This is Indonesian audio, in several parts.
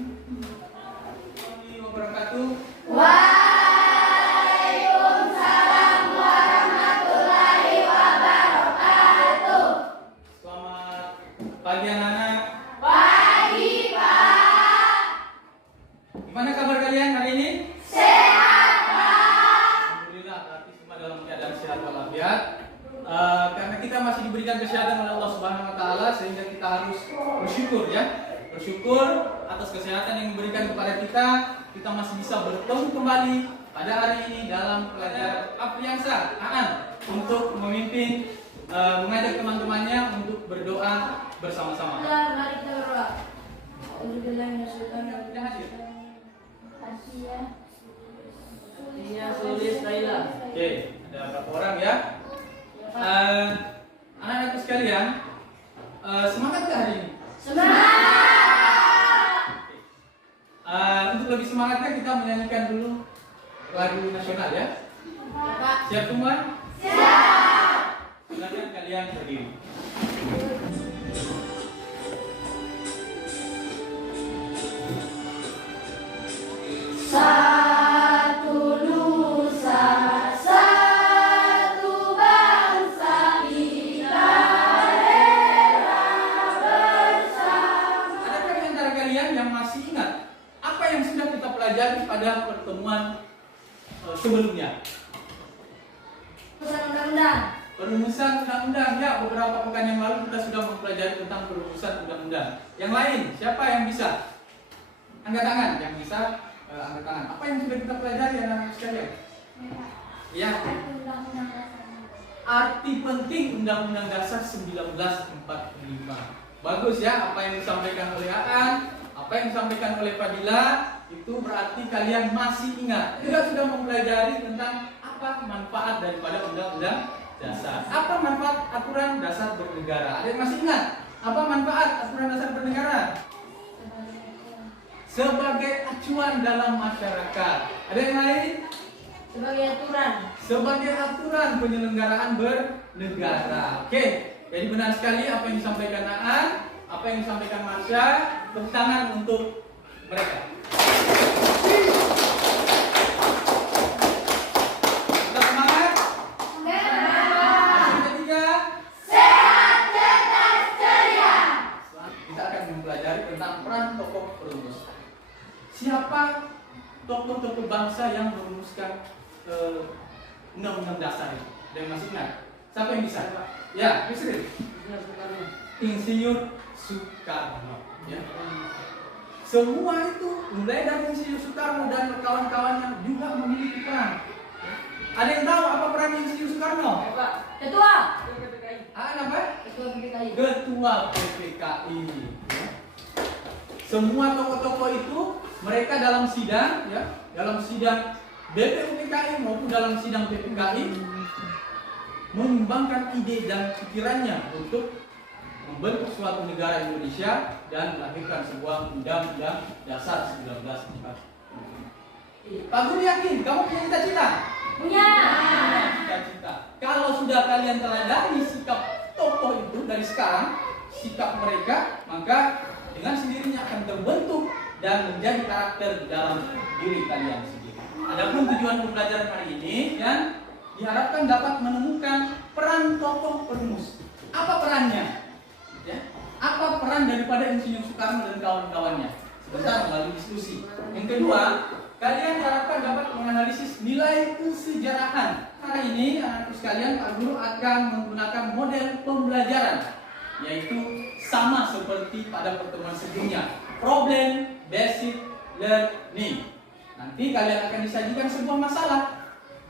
Assalamualaikum wabarakatuh. Waalaikumsalam warahmatullahi wabarakatuh. Selamat pagi anak-anak. Pagi, Pak. Gimana kabar kalian hari ini? Sehat, Pak. Alhamdulillah, berarti semua dalam keadaan sehat walafiat. Karena kita masih diberikan kesehatan oleh Allah Subhanahu Wa Taala, sehingga kita harus bersyukur ya. Bersyukur atas kesehatan yang diberikan kepada kita. Kita masih bisa bertemu kembali pada hari ini dalam pelajaran Afriansa Aan untuk memimpin mengajak teman-temannya untuk berdoa bersama-sama. Mari kita berdoa. Sudah hadir? Iya, Sulis Laila. Oke, ada berapa orang ya? Anak-anakku sekalian, semangat gak hari ini? Semangat. Untuk lebih semangatnya kita menyanyikan dulu lagu nasional ya. Pak. Siap semua? Siap. Silakan kalian berdiri. Satu nusa, satu bangsa, kita rela bersama. Adakah di antara kalian yang masih ingat apa yang sudah kita pelajari pada pertemuan sebelumnya? Undang-undang. Perumusan undang-undang ya, beberapa pekan yang lalu kita sudah mempelajari tentang perumusan undang-undang. Yang lain, siapa yang bisa? Angkat tangan, yang bisa angkat tangan. Apa yang sudah kita pelajari anak-anak sekalian? Ya, arti penting Undang-Undang Dasar 1945. Bagus ya, apa yang disampaikan oleh Aan, apa yang disampaikan oleh Fadila, itu berarti kalian masih ingat. Kita sudah mempelajari tentang apa manfaat daripada Undang-Undang Dasar. Apa manfaat aturan dasar bernegara? Ada yang masih ingat? Apa manfaat aturan dasar bernegara? Sebagai acuan dalam masyarakat. Ada yang lain? Sebagai aturan. Sebagai aturan penyelenggaraan bernegara. Oke, jadi benar sekali apa yang disampaikan Aan, apa yang disampaikan Marsha. Tepuk tangan untuk mereka. Kita semangat. Yang ketiga, Sehat, cerdas, ceria. kita akan mempelajari tentang peran tokoh perumus. Siapa tokoh-tokoh bangsa yang merumuskan undang-undang dasar itu? Ada yang masih ingat? Siapa yang bisa? Ya, Yusril. Insinyur Soekarno. Ya. Semua itu mulai dari Insinyur Soekarno dan kawan-kawannya juga memiliki peran. Ada yang tahu apa peran Insinyur Soekarno? Ketua. Apa? Ketua PKI. Ketua PPKI. Ya. Semua tokoh-tokoh itu mereka dalam sidang, ya, dalam sidang BPUPKI maupun dalam sidang PPKI mengembangkan ide dan pikirannya untuk membentuk suatu negara Indonesia dan melahirkan sebuah undang-undang dasar 1945. Pak Guru yakin kamu punya cita-cita? Punya. Cita-cita. Kalau sudah kalian teladani sikap tokoh itu dari sekarang, sikap mereka, maka dengan sendirinya akan terbentuk dan menjadi karakter dalam diri kalian sendiri. Adapun tujuan pembelajaran hari ini, ya, diharapkan dapat menemukan peran tokoh perumus. Apa perannya? Ya, apa peran daripada Insinyur Soekarno dan kawan-kawannya? Sebentar melalui diskusi. Yang kedua, kalian diharapkan dapat menganalisis nilai kesejarahan. Hari ini, anak-anak sekalian, Pak Guru akan menggunakan model pembelajaran, yaitu sama seperti pada pertemuan sebelumnya, problem based learning. Nanti kalian akan disajikan sebuah masalah.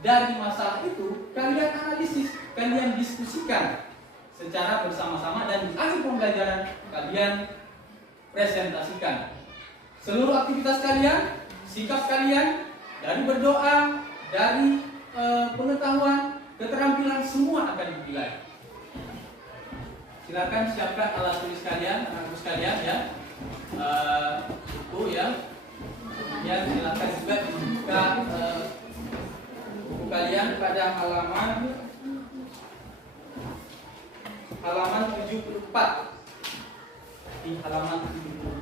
Dari masalah itu kalian analisis, kalian diskusikan secara bersama-sama, dan di akhir pembelajaran kalian presentasikan seluruh aktivitas kalian, sikap kalian, dari berdoa, dari pengetahuan, keterampilan, semua akan dinilai. Silakan siapkan alat tulis kalian, anak-anak sekalian ya. Buku ya. Kemudian silakan juga dibuka buku kalian pada halaman 74. Di halaman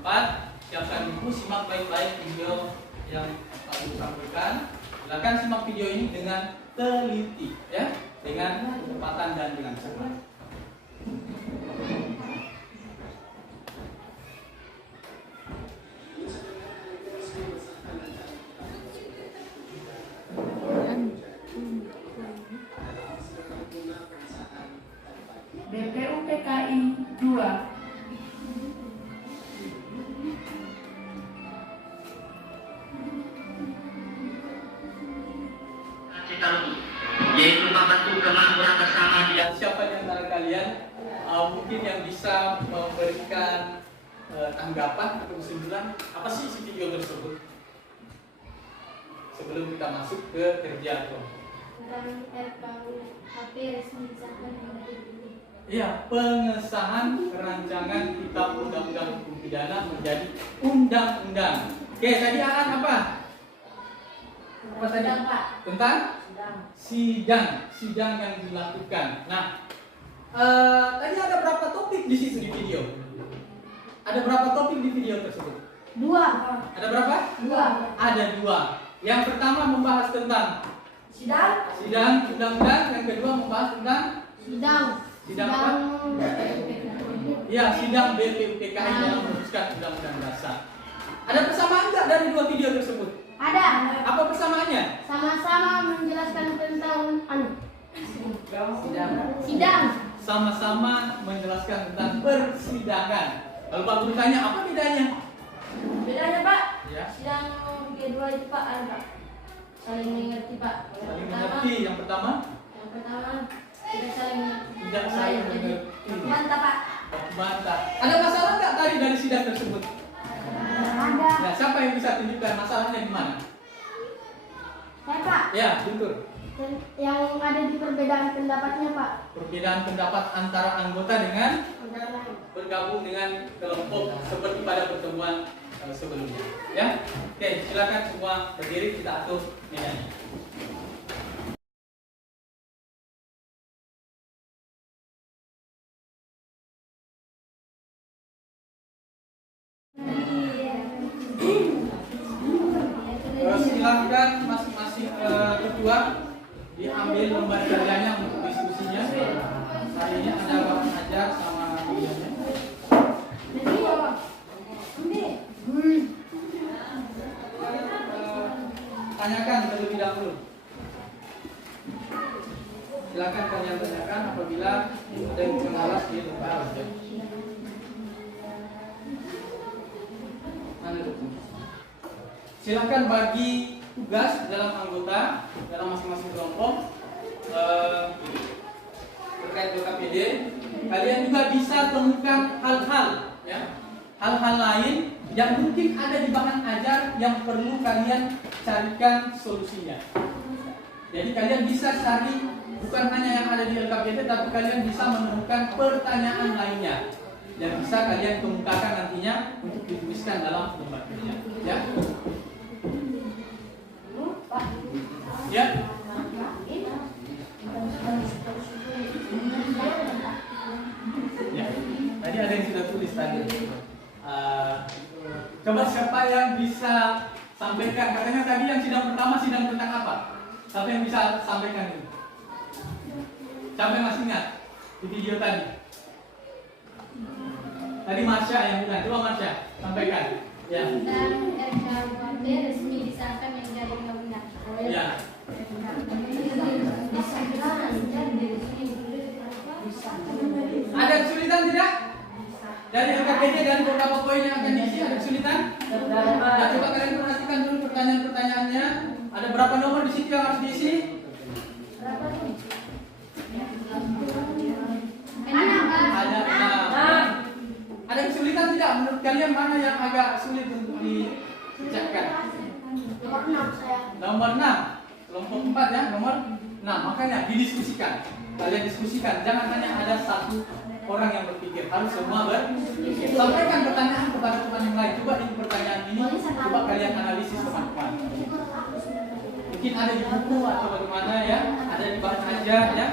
74 siapkan buku, simak baik-baik video yang Pak Guru sampaikan. Silakan simak video ini dengan teliti, ya, dengan kecepatan dan dengan cepat. BPUPKI 2. Yaitu membantu kemakmuran bersama di Dan siapa di antara kalian mungkin yang bisa memberikan tanggapan atau kesimpulan apa sih isi video tersebut sebelum kita masuk ke kerja kelompok? Tentang RKUHP resmi disahkan hari ini. Iya, pengesahan rancangan Kitab Undang-Undang Hukum Pidana menjadi undang-undang. Oke, tadi akan apa? Apa tadi? Sedang, Pak. Tentang Sedang. sidang yang dilakukan. Nah, tadi ada berapa topik di situ di video? Ada berapa topik di video tersebut? 2. Ada berapa? 2. Ada 2. Yang pertama membahas tentang Sidang. undang-undang, yang kedua membahas tentang Sidang. Sidang apa? ya sidang BPUPKI dalam merumuskan undang-undang dasar. Ada persamaan nggak dari 2 video tersebut? Ada. Apa persamaannya? Sama-sama menjelaskan tentang sidang. Sama-sama menjelaskan tentang persidangan. Kalau Pak Guru tanya apa bedanya? Bedanya, Pak? Ya, Sidang kedua itu, Pak, ada saling mengerti, Pak. saling mengerti. Yang pertama Yang pertama tidak saling tidak saling mengerti. Mantap, Pak. Bantah. Ada masalah nggak tadi dari sidang tersebut? Ada. Nah, siapa yang bisa tunjukkan masalahnya di mana? Ya, Pak. Ya, Guntur. Yang ada di perbedaan pendapatnya, Pak. Perbedaan pendapat antara anggota dengan bergabung dengan kelompok seperti pada pertemuan sebelumnya. Ya, oke, silakan semua berdiri, kita atur medannya. Silakan masing-masing ketua diambil lembar kerjanya untuk diskusinya. Hari ini ada bahan ajar sama videonya. Tanyakan terlebih dahulu. Silakan kalian tanyakan apabila ada yang mengalas di lembar ajar. Mana itu? Silakan bagi tugas dalam anggota dalam masing-masing kelompok terkait BKPD. Kalian juga bisa temukan hal-hal, ya, hal-hal lain yang mungkin ada di bahan ajar yang perlu kalian carikan solusinya. Jadi kalian bisa cari bukan hanya yang ada di LKPD, tapi kalian bisa menemukan pertanyaan lainnya yang bisa kalian kemukakan nantinya untuk dituliskan dalam lembar kerja. Ya. Ya. Ya. Tadi ada yang sudah tulis tadi. Coba siapa yang bisa sampaikan? Katanya tadi yang sidang pertama sidang tentang apa? Siapa yang bisa sampaikan itu? Siapa yang masih ingat di video tadi? Tadi Marsha yang bilang. Coba Marsha sampaikan. Ya. Dan RKUHP resmi disahkan yang jadi undang-undang. Ya. Ada kesulitan tidak? Dari LKPD dan beberapa poin yang akan diisi ada kesulitan? Nah, coba kalian perhatikan dulu pertanyaan-pertanyaannya. Ada berapa nomor di situ yang harus diisi? Ada 6. Ada kesulitan tidak? Menurut kalian mana yang agak sulit untuk diucapkan? Nomor 6 saya. Nomor 6. Kelompok 4 ya, nomor 6. Makanya didiskusikan. Kalian diskusikan, jangan hanya ada satu orang yang berpikir, harus semua berpikir. Sampaikan pertanyaan kepada teman yang lain. Coba ini pertanyaan ini, coba kalian analisis teman-teman. Mungkin ada di buku atau bagaimana ya, ada di bahan ajar ya.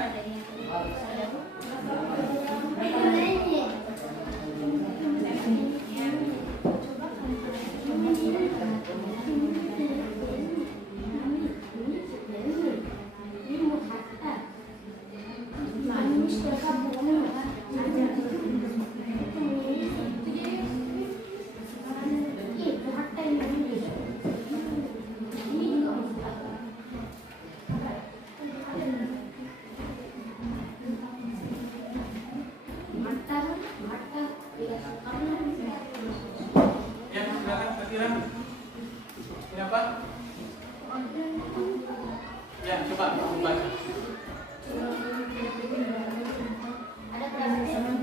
Ini apa? Ya, coba kamu baca. Ada perasaan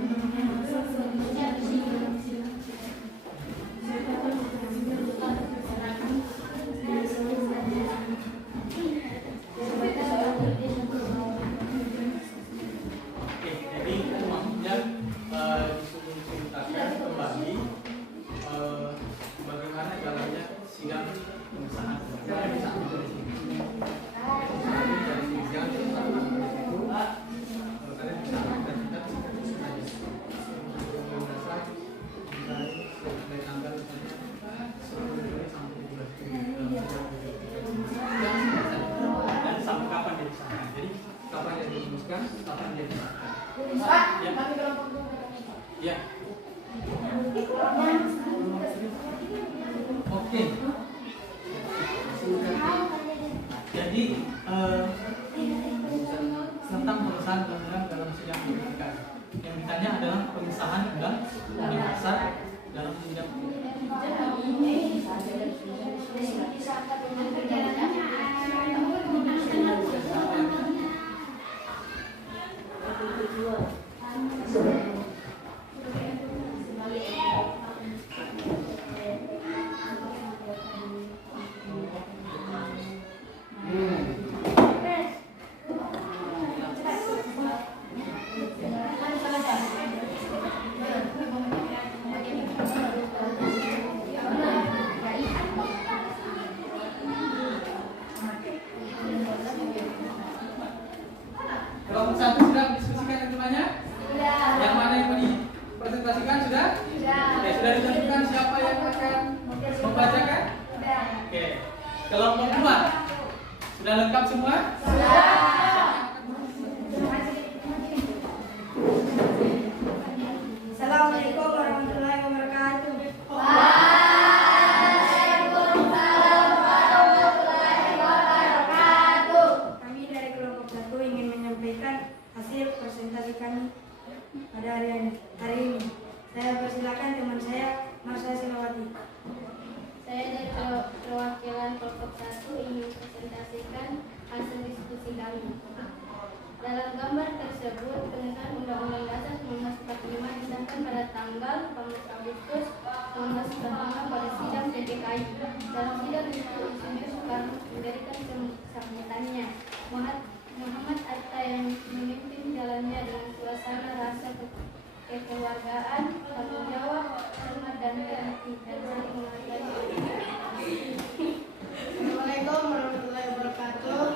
Oke, jadi itu maksudnya disuruh ceritakan kembali bagaimana jalannya sidang pengesahan. Dan sampai kapan dia disahkan. Jadi kapan dia dirumuskan, kapan dia disahkan. Ya. Ya. Oke. Jadi tentang pengesahan undang-undang dalam sidang pendidikan. Yang ditanya adalah pengesahan undang-undang dasar dalam sidang kelompok satu sudah diskusikan teman-temannya? Yang mana yang mau dipresentasikan sudah? Sudah ditentukan siapa yang akan membacakan? Oke. Kelompok dua sudah lengkap semua? Assalamualaikum warahmatullahi wabarakatuh. Kami dari kelompok 1 ingin menyampaikan hasil presentasi kami pada hari ini. Saya persilakan teman saya, Marsha Silawati. Saya dari perwakilan kelompok 1 ingin presentasikan hasil diskusi kami. Dalam gambar tersebut, pengesahan Undang-Undang Dasar 1945 disahkan pada tanggal 14 Agustus 1945 pada sidang PPKI. Dalam sidang itu, Insinyur Soekarno memberikan sambutannya. Muhammad Atta yang memimpin jalannya dengan suasana rasa kekeluargaan, tanggung jawab, hormat dan hati, dan saling menghargai. Assalamualaikum warahmatullahi wabarakatuh.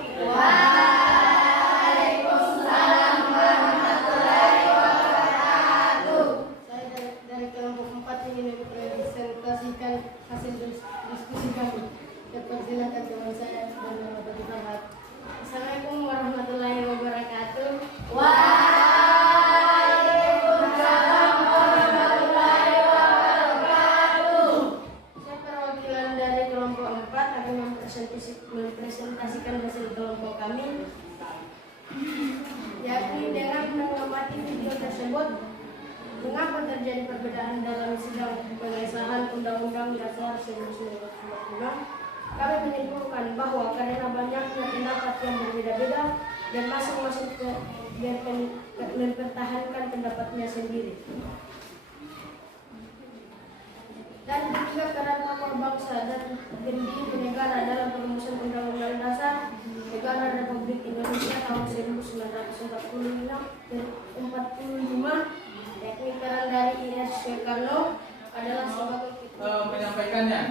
Saya dari kelompok 4 ingin mempresentasikan hasil diskusi kami. Persilakan teman saya dan Bapak Farhat. Assalamualaikum warahmatullahi wabarakatuh. Saya perwakilan dari kelompok 4 akan mempresentasikan hasil kelompok kami, yakni dengan mengamati video tersebut. Mengapa terjadi perbedaan dalam sidang pengesahan Undang-Undang Dasar 1945? Kami menyimpulkan bahwa karena banyaknya pendapat yang berbeda-beda dan masing-masing mempertahankan pendapatnya sendiri. Dan juga karena tokoh bangsa dan pendiri negara dalam perumusan Undang-Undang Dasar Negara Republik Indonesia tahun 1945, yakni peran dari I.S. Soekarno adalah sebagai menyampaikannya.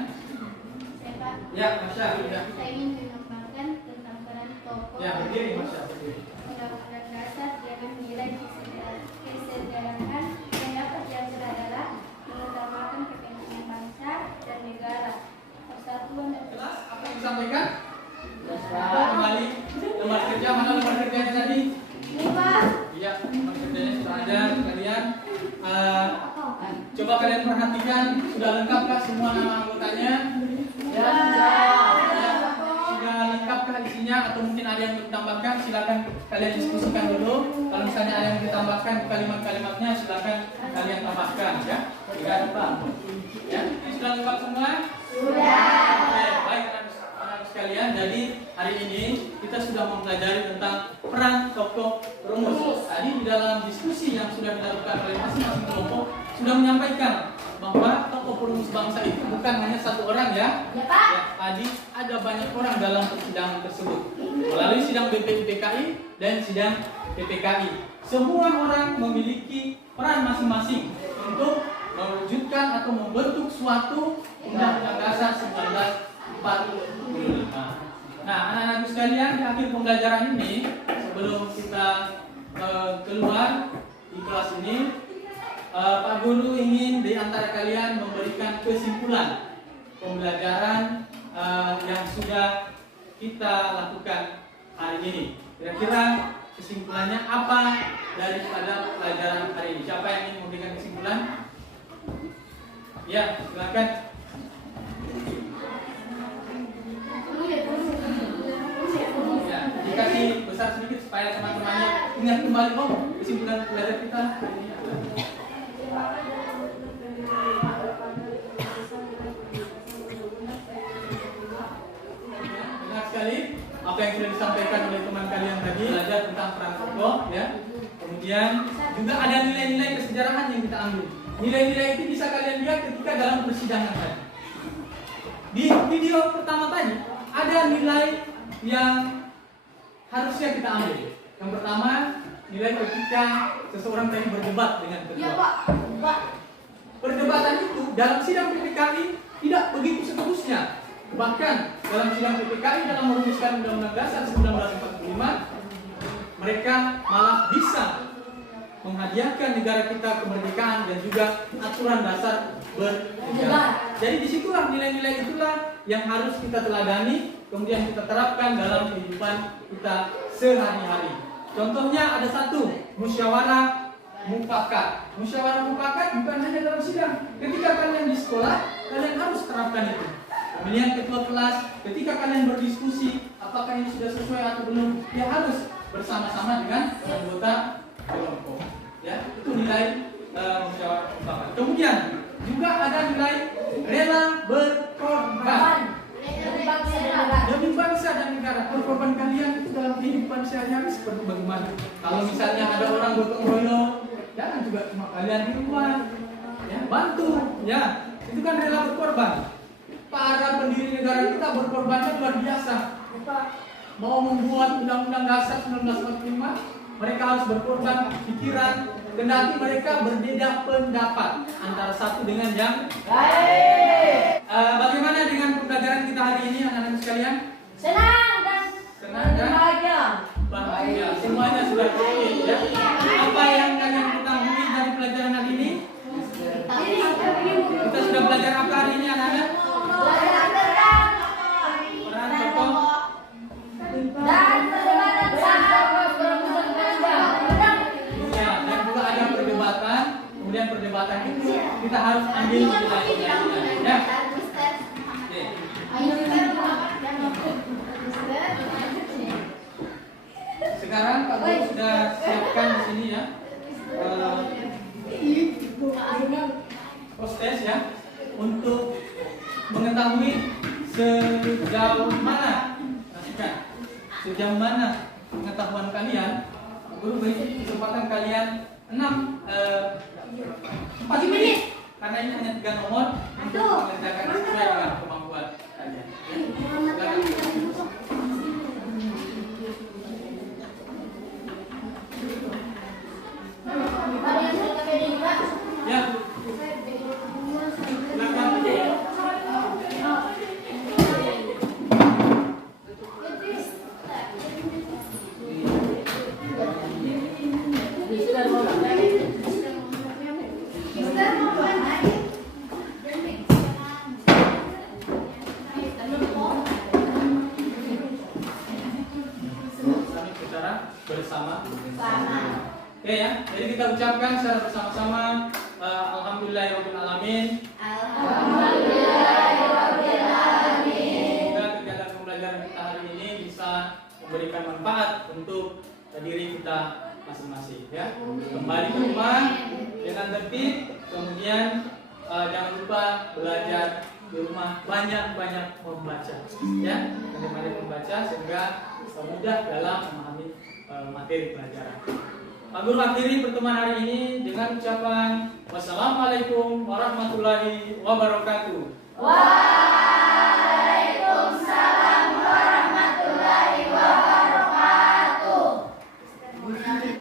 Ya, Masya. Ya. Saya ingin menambahkan tentang peran tokoh Ya, berdiri Masya. Berdiri. Undang-Undang Dasar dengan nilai kesejahteraan yang dapat diambil adalah mengutamakan kepentingan bangsa dan negara, persatuan dan Jelas apa yang disampaikan? Kembali lembar kerja, mana lembar kerjanya tadi? Iya, lembar kerjanya sudah ada kalian. Coba kalian perhatikan, sudah lengkapkah semua nama anggotanya? Ya. Sudah lengkapkah isinya atau mungkin ada yang ditambahkan? Silakan kalian diskusikan dulu. Kalau misalnya ada yang ditambahkan kalimat-kalimatnya, silakan kalian tambahkan ya. Jika ada ya, sudah lengkap semua. Oke, baik anak-anak sekalian. Jadi hari ini kita sudah mempelajari tentang peran tokoh rumus. Tadi di dalam diskusi yang sudah dilakukan oleh masing-masing kelompok sudah menyampaikan bahwa tokoh perumus bangsa itu bukan hanya satu orang ya. Ya, Pak. Ya, tadi ada banyak orang dalam persidangan tersebut melalui sidang BPUPKI dan sidang PPKI. Semua orang memiliki peran masing-masing untuk mewujudkan atau membentuk suatu Undang-Undang Dasar 1945. Nah, anak-anak sekalian, di akhir pembelajaran ini sebelum kita keluar di kelas ini, Pak Guru ingin di antara kalian memberikan kesimpulan pembelajaran yang sudah kita lakukan hari ini. Kira-kira kesimpulannya apa daripada pelajaran hari ini? Siapa yang ingin memberikan kesimpulan? Ya, silakan. Ya, dikasih besar sedikit supaya teman-temannya ingat kembali kesimpulan pelajaran kita hari ini. Benar sekali apa yang sudah disampaikan oleh teman kalian tadi, belajar tentang peran tokoh ya. Kemudian juga ada nilai-nilai kesejarahan yang kita ambil. Nilai-nilai itu bisa kalian lihat ketika dalam persidangan tadi. Di video pertama tadi ada nilai yang harusnya kita ambil. Yang pertama, nilai ketika seseorang tadi berdebat dengan ketua. Iya, Pak. Perdebatan itu dalam sidang PPKI tidak begitu seterusnya. Bahkan dalam sidang PPKI dalam merumuskan Undang-Undang Dasar 1945, mereka malah bisa menghadiahkan negara kita kemerdekaan dan juga aturan dasar bernegara. Jadi disitulah nilai-nilai itulah yang harus kita teladani, kemudian kita terapkan dalam kehidupan kita sehari-hari. Contohnya ada satu, musyawarah mufakat. Musyawarah mufakat bukan hanya dalam sidang. Ketika kalian di sekolah, kalian harus terapkan itu. Pemilihan ketua kelas, ketika kalian berdiskusi, apakah ini sudah sesuai atau belum, ya harus bersama-sama dengan anggota kelompok. Ya, itu nilai musyawarah mufakat. Kemudian juga ada nilai rela berkorban demi bangsa dan negara. Berkorban kalian itu dalam kehidupan sehari-hari seperti bagaimana? Kalau misalnya ada orang gotong royong, jangan juga cuma kalian di rumah, ya bantu, ya itu kan rela berkorban. Para pendiri negara kita berkorbannya luar biasa. Mau membuat Undang-Undang Dasar 1945, mereka harus berkorban pikiran, kendati mereka berbeda pendapat antara satu dengan yang lain. Bagaimana dengan pembelajaran kita hari ini, anak-anak sekalian? Senang dan Bahagia. Semuanya sudah clear, ya. Apa yang kalian ketahui dari pelajaran hari ini? Kita sudah belajar apa hari ini, anak-anak? Peran tokoh. dan perdebatan saat Ya, dan juga ada perdebatan. Kemudian perdebatan itu kita harus ambil nilai-nilainya, ya. Oke. Sekarang Pak Guru sudah siapkan di sini ya proses ya untuk mengetahui sejauh mana pengetahuan kalian. Pak Guru beri kesempatan kalian 4 menit karena ini hanya 3 nomor untuk mengerjakan sesuai dengan kemampuan kalian. Ya. Silakan. Ya. Bersama. Oke ya, jadi kita ucapkan secara bersama-sama alhamdulillahirobbilalamin. Semoga kegiatan pembelajaran kita hari ini bisa memberikan manfaat untuk diri kita masing-masing ya. Kembali ke rumah dengan tertib, kemudian jangan lupa belajar di rumah banyak-banyak membaca, ya, banyak-banyak membaca sehingga mudah dalam memahami materi pelajaran. Pak Guru akhiri pertemuan hari ini dengan ucapan wassalamualaikum warahmatullahi wabarakatuh.